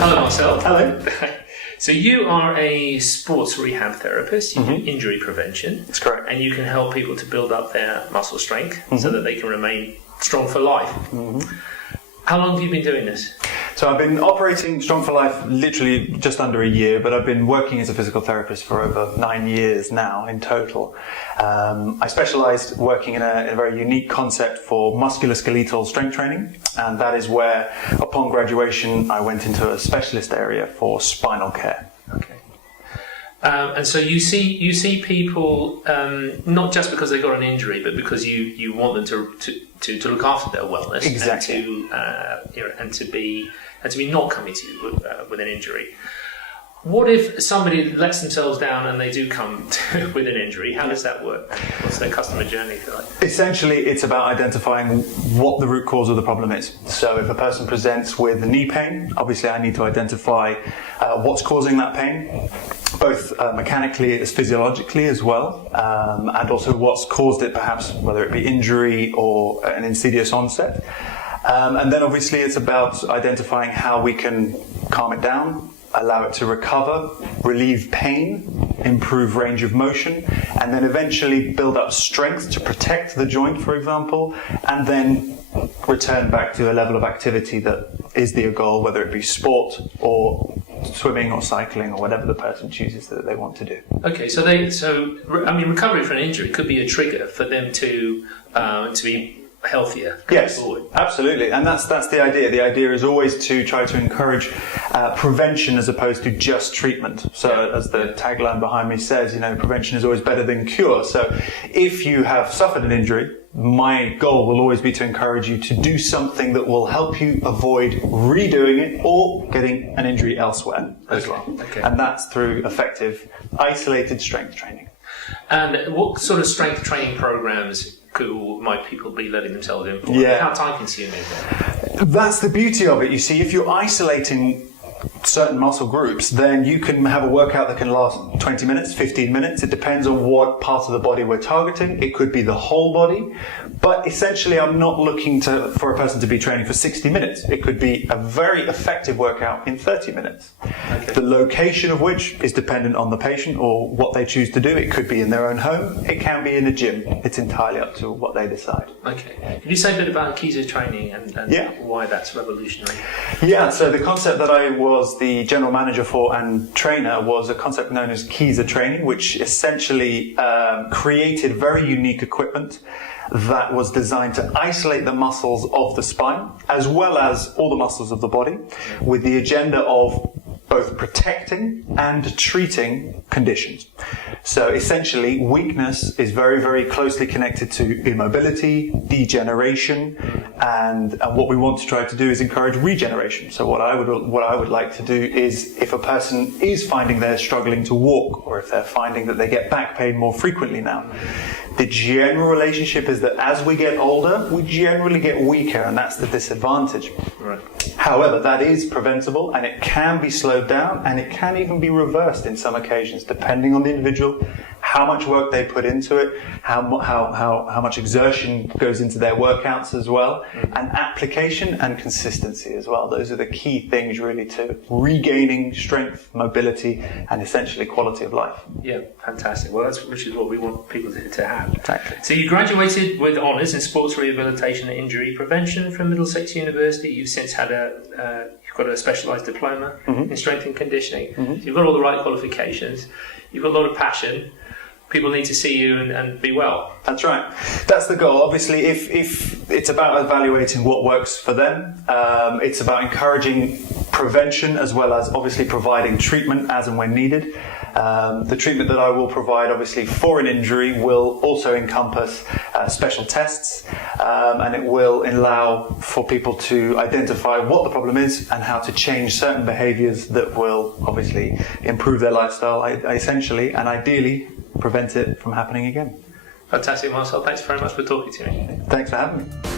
Hello, Marcel. Hello. So you are a sports rehab therapist. You do injury prevention. That's correct. And you can help people to build up their muscle strength so that they can remain strong for life. How long have you been doing this? So I've been operating Strong for Life literally just under a year, but I've been working as a physical therapist for over 9 years now in total. I specialised working in a very unique concept for musculoskeletal strength training, and that is where, upon graduation, I went into a specialist area for spinal care. Okay. And so you see people not just because they got an injury, but because you want them to look after their wellness, exactly, and to be not coming to you with an injury. What if somebody lets themselves down and they do come with an injury? How does that work? What's their customer journey like? Essentially, it's about identifying what the root cause of the problem is. So if a person presents with knee pain, obviously I need to identify what's causing that pain, both mechanically as physiologically as well, and also what's caused it, perhaps whether it be injury or an insidious onset. And then obviously it's about identifying how we can calm it down, allow it to recover, relieve pain, improve range of motion, and then eventually build up strength to protect the joint, for example, and then return back to a level of activity that is the goal, whether it be sport or swimming or cycling or whatever the person chooses that they want to do. Okay, so recovery from an injury could be a trigger for them to be healthier going forward. Absolutely, and that's the idea. The idea is always to try to encourage prevention as opposed to just treatment. So as the tagline behind me says, prevention is always better than cure. So if you have suffered an injury, my goal will always be to encourage you to do something that will help you avoid redoing it or getting an injury elsewhere as well. Okay. And that's through effective, isolated strength training. And what sort of strength training programs might people be letting themselves in for? How time consuming is that? That's the beauty of it. You see, if you're isolating certain muscle groups, then you can have a workout that can last 20 minutes, 15 minutes. It depends on what part of the body we're targeting. It could be the whole body, but essentially I'm not looking for a person to be training for 60 minutes. It could be a very effective workout in 30 minutes. Okay. The location of which is dependent on the patient or what they choose to do. It could be in their own home. It can be in a gym. It's entirely up to what they decide. Okay. Can you say a bit about Kiza training and why that's revolutionary? Yeah, so the concept that I was the general manager for and trainer was a concept known as Kiza training, which essentially created very unique equipment that was designed to isolate the muscles of the spine as well as all the muscles of the body with the agenda of both protecting and treating conditions. So essentially, weakness is very, very closely connected to immobility, degeneration, and what we want to try to do is encourage regeneration. So what I would like to do is, if a person is finding they're struggling to walk, or if they're finding that they get back pain more frequently now, the general relationship is that as we get older, we generally get weaker, and that's the disadvantage. Right. However, that is preventable, and it can be slowed down, and it can even be reversed in some occasions, depending on the individual, how much work they put into it, how much exertion goes into their workouts as well, and application and consistency as well. Those are the key things really to regaining strength, mobility, and essentially quality of life. Yeah, fantastic. Well, which is what we want people to have. Exactly. So you graduated with honours in sports rehabilitation and injury prevention from Middlesex University. You've since had you've got a specialised diploma in strength and conditioning. So you've got all the right qualifications. You've got a lot of passion. People need to see you and be well. That's right. That's the goal. Obviously, if it's about evaluating what works for them, it's about encouraging prevention as well as obviously providing treatment as and when needed. The treatment that I will provide, obviously, for an injury will also encompass special tests, and it will allow for people to identify what the problem is and how to change certain behaviours that will obviously improve their lifestyle, essentially, and ideally prevent it from happening again. Fantastic, Marcel. Thanks very much for talking to me. Thanks for having me.